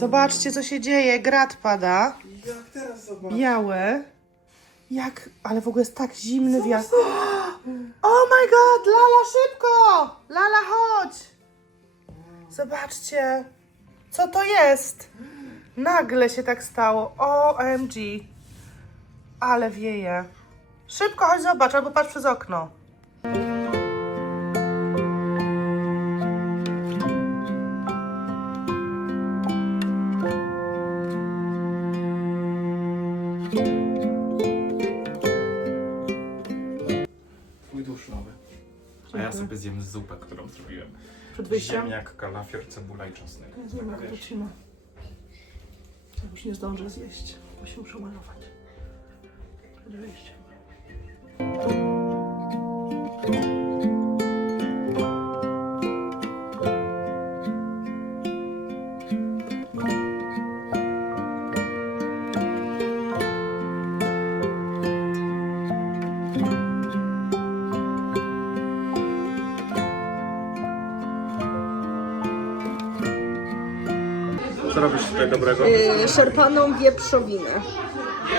Zobaczcie, co się dzieje. Grad pada. Jak teraz zobacz. Białe. Jak... Ale w ogóle jest tak zimny wiatr. Oh my god! Lala, szybko! Lala, chodź! Zobaczcie. Co to jest? Nagle się tak stało. OMG. Ale wieje. Szybko, chodź zobacz, albo patrz przez okno. Zupę, którą zrobiłem. Przed wyjściem. Ziemniak, kalafior, cebula i czosnek. Nie ma cappuccino. Czegoś nie zdążę zjeść, bo się muszę malować. Przed wyjściem. Co robisz tutaj dobrego? y, szarpaną wieprzowinę.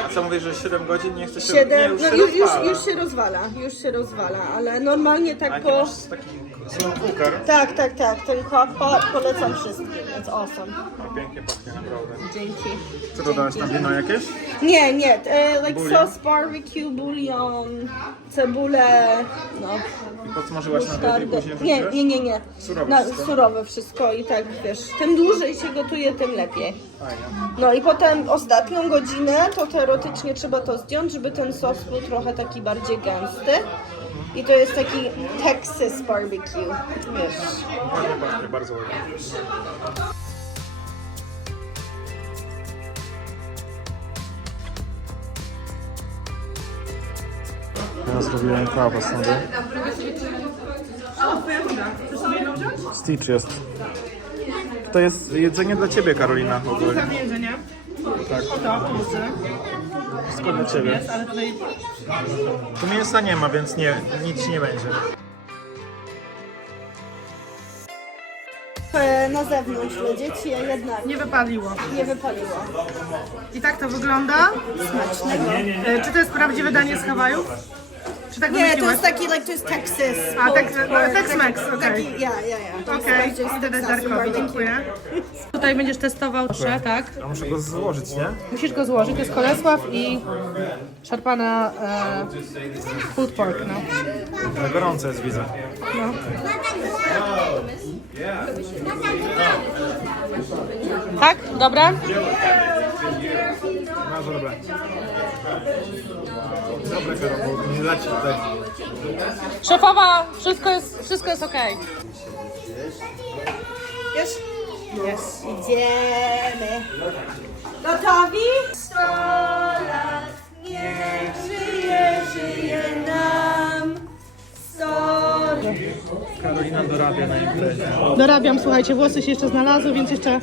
A co mówisz, że 7 godzin nie chce się Siedem, nie, już no się już, już, rozwala. już się rozwala, już się rozwala, ale normalnie A tak nie po... masz taki slow cooker? Tak, tak, tak, ten crockpot polecam wszystkim, więc awesome. No, pięknie pachnie, naprawdę. Dzięki. Co dodałeś tam wino jakieś? Nie, nie, e, like Bulion? sauce barbecue, bulion, cebulę, no, I podsmażyłaś na i musztardę. później Nie, nie, nie, nie. Surowe Na, wszystko? surowe wszystko i tak, wiesz, tym dłużej się gotuje, tym lepiej. Fajnie. No i potem ostatnią godzinę to teoretycznie trzeba to zdjąć, żeby ten sos był trochę taki bardziej gęsty. I to jest taki Texas barbecue, wiesz. Ładnie pachnie, bardzo ładnie. Ja zrobiłem kawę sobie. Stitch jest. To jest jedzenie dla ciebie, Karolina, w ogóle. jedzenie. Tak, To, kursy. Wszystko dla ciebie. ale tutaj Tu mięsa nie ma, więc nie, nic nie będzie. E, Na zewnątrz dla dzieci, a jednak nie wypaliło. nie wypaliło. I tak to wygląda. Smacznego. E, Czy to jest prawdziwe danie z Hawajów? Czy tak Nie, to jest taki, like, to jest Texas. A, tak, pork, no, pork, Tex-Mex, taki- okej. Taki, ja, ja, ja. To jest Okej, bardziej z idę dać Texasu Darkowi, barbecue. dziękuję. Tutaj będziesz testował trzy, tak? Ja muszę go złożyć, nie? Musisz go złożyć, to jest Kolesław i szarpana e, food pork, no. Ale gorące jest, widzę. Tak? Dobre? Bardzo dobre. Dobre, Karol, bo nie leci tutaj. Szefowa, wszystko jest, wszystko jest okej. Jest? Jest. Idziemy. Gotowi? Sto lat niech żyje, żyje nam. Sto Karolina dorabia na imprezie. Dorabiam, słuchajcie, włosy się jeszcze znalazły, więc jeszcze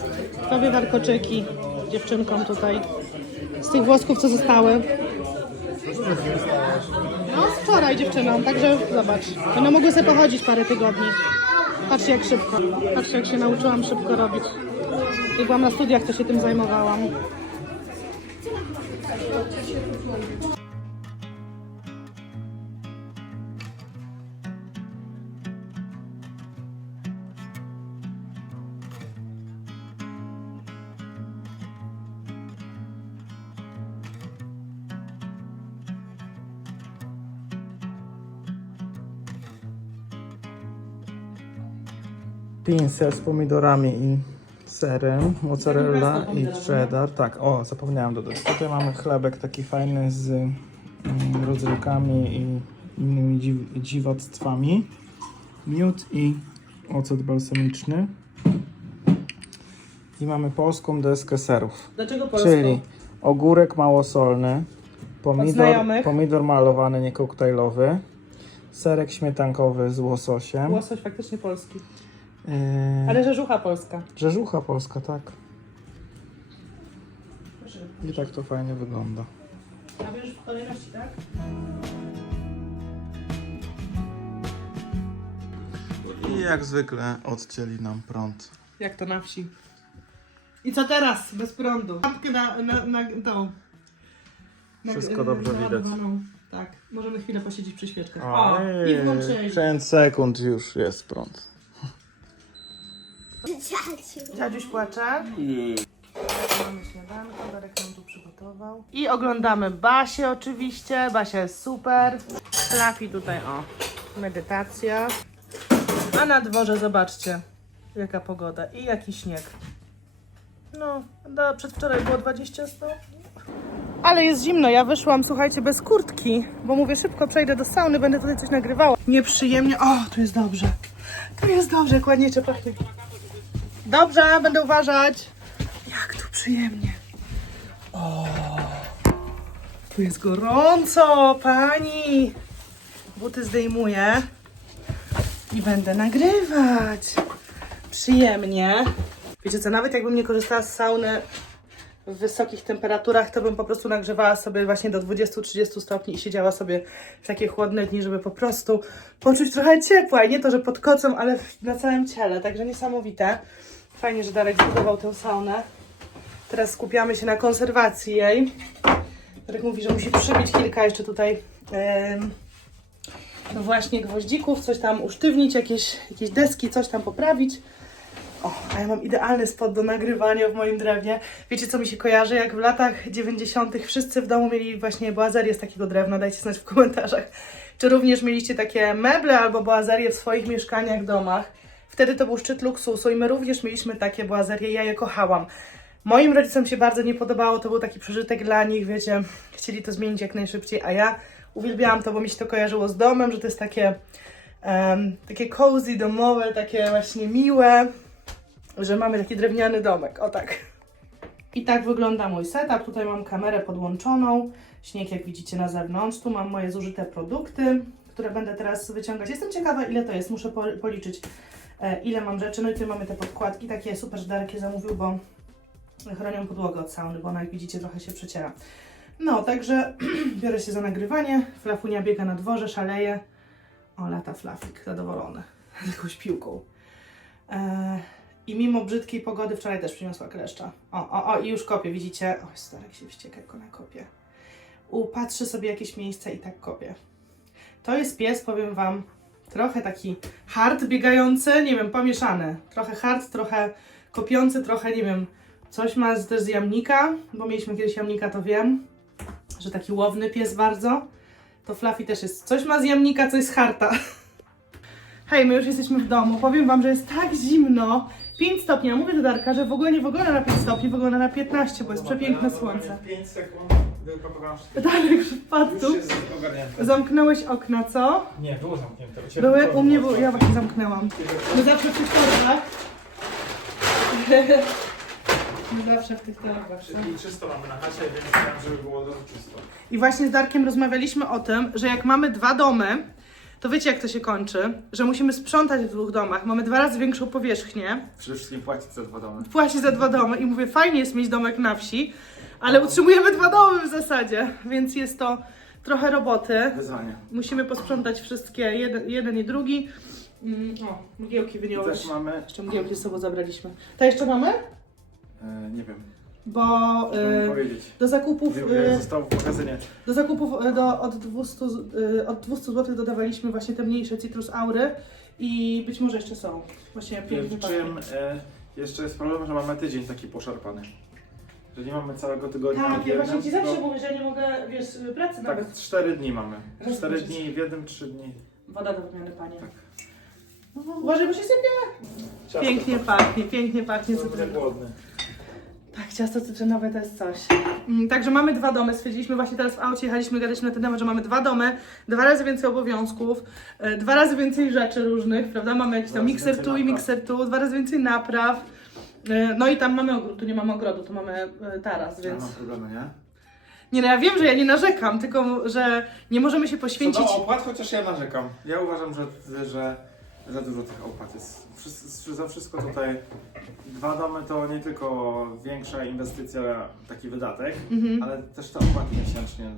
robię warkoczyki dziewczynkom tutaj. Z tych włosków, co zostały. No, z wczoraj dziewczynom, także zobacz. Będą mogły sobie pochodzić parę tygodni. Patrzcie jak szybko. Patrzcie jak się nauczyłam szybko robić. Jak byłam na studiach, to się tym zajmowałam. Pincer z pomidorami i serem, mozzarella i cheddar. Tak, o, zapomniałem dodać. Tutaj mamy chlebek taki fajny z mm, i innymi dziw dziwactwami. Miód i ocet balsamiczny. I mamy polską deskę serów. Dlaczego Czyli ogórek małosolny, pomidor, pomidor malowany, nie koktajlowy, serek śmietankowy z łososiem, Łosoś faktycznie polski. Yy, Ale rzeżucha polska. rzeżucha polska, tak. I tak to fajnie wygląda. A wiesz w kolejności, tak? I jak zwykle odcięli nam prąd. Jak to na wsi? I co teraz? Bez prądu. Lampkę na, na, na tą. Na, Wszystko dobrze widać. Tak, możemy chwilę posiedzieć przy świeczkach. O, i włączyli. 5 sekund już jest prąd. Dziadziuś płacze. Mamy śniadanko, Darek nam tu przygotował. I oglądamy Basię oczywiście. Basia jest super. Trafi tutaj, o, medytacja. A na dworze zobaczcie, jaka pogoda i jaki śnieg. No, do, przedwczoraj było 20 stopni. Ale jest zimno, ja wyszłam, słuchajcie, bez kurtki, bo mówię szybko przejdę do sauny, będę tutaj coś nagrywała. Nieprzyjemnie, o, tu jest dobrze. Tu jest dobrze, jak ładnie pachnie. Dobrze, będę uważać. Jak tu przyjemnie. O, tu jest gorąco, pani. Buty zdejmuję i będę nagrywać. Przyjemnie. Wiecie co, nawet jakbym nie korzystała z sauny w wysokich temperaturach, to bym po prostu nagrzewała sobie właśnie do 20-30 stopni i siedziała sobie w takie chłodne dni, żeby po prostu poczuć trochę ciepła. I nie to, że pod kocem, ale na całym ciele. Także niesamowite. Fajnie, że Darek zbudował tę saunę. Teraz skupiamy się na konserwacji jej. Darek mówi, że musi przybić kilka jeszcze tutaj no właśnie gwoździków, coś tam usztywnić, jakieś, jakieś deski, coś tam poprawić. O, a ja mam idealny spot do nagrywania w moim drewnie. Wiecie, co mi się kojarzy? Jak w latach 90. wszyscy w domu mieli właśnie boazerię z takiego drewna. Dajcie znać w komentarzach. Czy również mieliście takie meble albo boazerie w swoich mieszkaniach, domach? Wtedy to był szczyt luksusu i my również mieliśmy takie boazerie. Ja je kochałam. Moim rodzicom się bardzo nie podobało, to był taki przeżytek dla nich, wiecie, chcieli to zmienić jak najszybciej, a ja uwielbiałam to, bo mi się to kojarzyło z domem, że to jest takie, em, takie cozy, domowe, takie właśnie miłe, że mamy taki drewniany domek, o tak. I tak wygląda mój setup. Tutaj mam kamerę podłączoną, śnieg jak widzicie na zewnątrz. Tu mam moje zużyte produkty, które będę teraz wyciągać. Jestem ciekawa ile to jest, muszę po- policzyć ile mam rzeczy. No i tutaj mamy te podkładki, takie super, że Darek je zamówił, bo chronią podłogę od sauny, bo ona jak widzicie trochę się przeciera. No, także biorę się za nagrywanie. Flafunia biega na dworze, szaleje. O, lata Flafik, zadowolony. Z jakąś piłką. Eee, I mimo brzydkiej pogody wczoraj też przyniosła kleszcza. O, o, o, i już kopie, widzicie? Oj, starek się wścieka, jak ona kopie. Upatrzy sobie jakieś miejsce i tak kopie. To jest pies, powiem Wam, trochę taki hard biegający, nie wiem, pomieszany. Trochę hard, trochę kopiący, trochę, nie wiem, coś ma z, też z jamnika, bo mieliśmy kiedyś jamnika, to wiem, że taki łowny pies bardzo. To Fluffy też jest, coś ma z jamnika, coś z harta. Hej, my już jesteśmy w domu. Powiem wam, że jest tak zimno. 5 stopni. Ja mówię do Darka, że w ogóle nie wygląda na 5 stopni, wygląda na 15, bo jest przepiękne słońce. 5 sekund, wypakowałem wszystko. Darek wpadł tu. Już jest ogarnięte. Zamknąłeś okna, co? Nie, było zamknięte. U ciebie Były, u mnie były, ja właśnie zamknęłam. My zawsze w tych torbach. My zawsze w tych torbach. I czysto mamy na chacie, więc chciałem, żeby było dużo czysto. I właśnie z Darkiem rozmawialiśmy o tym, że jak mamy dwa domy, to wiecie jak to się kończy, że musimy sprzątać w dwóch domach. Mamy dwa razy większą powierzchnię, Przede wszystkim płacić za dwa domy. płaci za dwa domy i mówię, fajnie jest mieć domek na wsi, ale utrzymujemy dwa domy w zasadzie, więc jest to trochę roboty. Wyzwanie. Musimy posprzątać wszystkie, jeden, jeden i drugi. Mm, o, mgiełki I wyjąłeś. też mamy, Jeszcze mgiełki z sobą zabraliśmy. To jeszcze mamy? e, nie wiem, Bo y, do zakupów... Y, został w magazynie. Do zakupów e, do, od, 200, z- e, od 200 zł dodawaliśmy właśnie te mniejsze citrus aury i być może jeszcze są. Właśnie pięknie W czym e, jeszcze jest problem, że mamy tydzień taki poszarpany. Że nie mamy całego tygodnia. Tak, ja właśnie ci zawsze mówię, że ja nie mogę, wiesz, pracy nawet. Tak, cztery dni mamy. Cztery dni w jednym, trzy dni. Woda do wymiany, panie. Tak. Uważaj, bo się sypie. Ciasto Pięknie pachnie, pięknie pachnie Jestem głodny. Tak, ciasto cytrynowe to jest coś. Mm, Także mamy dwa domy. Stwierdziliśmy właśnie teraz w aucie, jechaliśmy, gadaliśmy na ten temat, że mamy dwa domy, dwa razy więcej obowiązków, e, dwa razy więcej rzeczy różnych, prawda? Mamy jakiś Dwa tam razy mikser więcej tu i napraw. mikser tu, dwa razy więcej napraw. E, No i tam mamy ogród, tu nie mamy ogrodu, tu mamy e, taras, Ja więc... mam problemy, nie? Nie no, ja wiem, że ja nie narzekam, tylko że nie możemy się Co poświęcić... do opłat, chociaż ja narzekam. Ja uważam, że, że za dużo tych opłat jest. Za wszystko tutaj dwa domy to nie tylko większa inwestycja, taki wydatek, Mhm. ale też te opłaty miesięcznie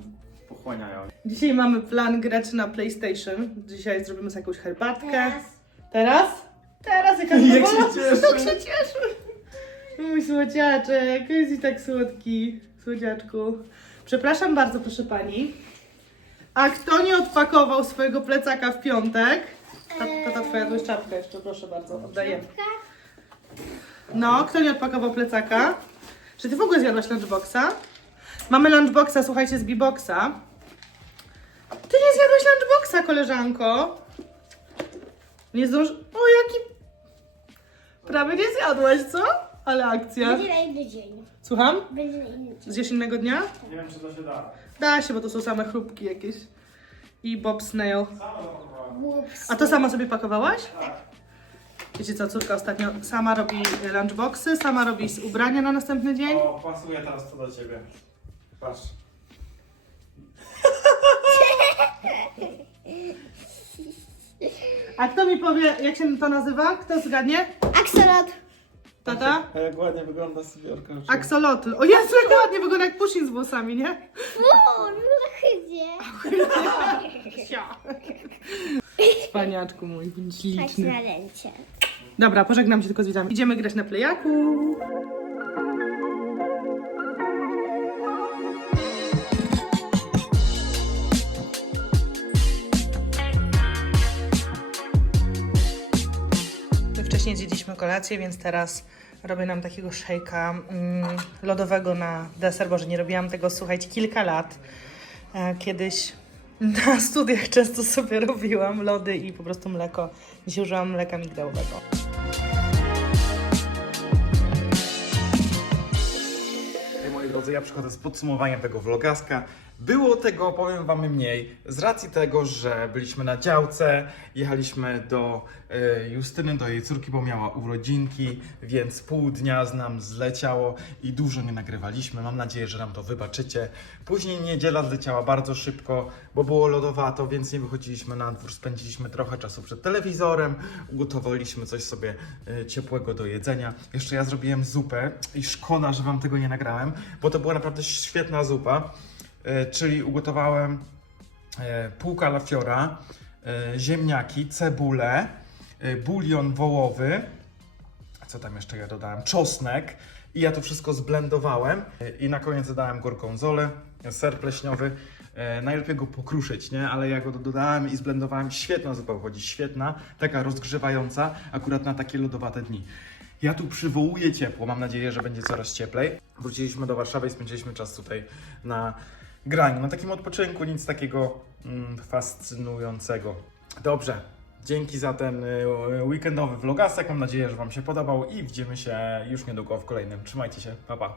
pochłaniają. Dzisiaj mamy plan grać na PlayStation. Dzisiaj zrobimy sobie jakąś herbatkę. Teraz. Teraz? Teraz, jaka Jak się cieszy. Tak się cieszy. Mój słodziaczek, jest tak słodki, słodziaczku. Przepraszam bardzo, proszę pani. A kto nie odpakował swojego plecaka w piątek? Ta, tata twoja czapka jeszcze, proszę bardzo, oddaję. No, kto nie odpakował plecaka? Czy ty w ogóle zjadłaś lunchboxa? Mamy lunchboxa, słuchajcie, z B-boxa. Ty nie zjadłaś lunchboxa, koleżanko. Nie zdąż... O, jaki... Prawie nie zjadłaś, co? Ale akcja. Będzie na inny dzień. Słucham? Będzie na inny dzień. Zjesz innego dnia? Nie wiem, czy to się da. Da się, bo to są same chrupki jakieś. I Bob Snail. A to sama sobie pakowałaś? Wiecie co, córka ostatnio sama robi lunchboxy, sama robi z ubrania na następny dzień. O, pasuje teraz to do ciebie. Patrz. A kto mi powie, jak się to nazywa? Kto zgadnie? Aksolot. Tata? A jak ładnie wygląda Sylwiorka. Axolotl. O Jezu, jak ładnie wygląda jak Pushin z włosami, nie? O, no chydzie. Wspaniaczku mój, bądź Patrz liczny. na ręce. Dobra, pożegnam się tylko z widzami. Idziemy grać na plejaku. Wcześniej zjedliśmy kolację, więc teraz robię nam takiego szejka mm, lodowego na deser. Boże, nie robiłam tego, słuchajcie, kilka lat. E, Kiedyś na studiach często sobie robiłam lody i po prostu mleko. Dzisiaj użyłam mleka migdałowego. Hej moi drodzy, ja przychodzę z podsumowaniem tego vlogaska. Było tego, powiem wam mniej, z racji tego, że byliśmy na działce, jechaliśmy do e, Justyny, do jej córki, bo miała urodzinki, więc pół dnia z nam zleciało i dużo nie nagrywaliśmy. Mam nadzieję, że nam to wybaczycie. Później niedziela zleciała bardzo szybko, bo było lodowato, więc nie wychodziliśmy na dwór, spędziliśmy trochę czasu przed telewizorem, ugotowaliśmy coś sobie e, ciepłego do jedzenia. Jeszcze ja zrobiłem zupę i szkoda, że wam tego nie nagrałem, bo to była naprawdę świetna zupa. E, czyli ugotowałem e, pół kalafiora, e, ziemniaki, cebulę, bulion wołowy, co tam jeszcze ja dodałem, czosnek i ja to wszystko zblendowałem i na koniec dodałem gorgonzolę, ser pleśniowy. Najlepiej go pokruszyć, nie? Ale ja go dodałem i zblendowałem. Świetna zupa wychodzi, świetna, taka rozgrzewająca, akurat na takie lodowate dni. Ja tu przywołuję ciepło, mam nadzieję, że będzie coraz cieplej. Wróciliśmy do Warszawy i spędziliśmy czas tutaj na graniu, na takim odpoczynku, nic takiego mm, fascynującego. Dobrze, dzięki za ten y, weekendowy vlogasek, mam nadzieję, że Wam się podobał i widzimy się już niedługo w kolejnym. Trzymajcie się, pa pa!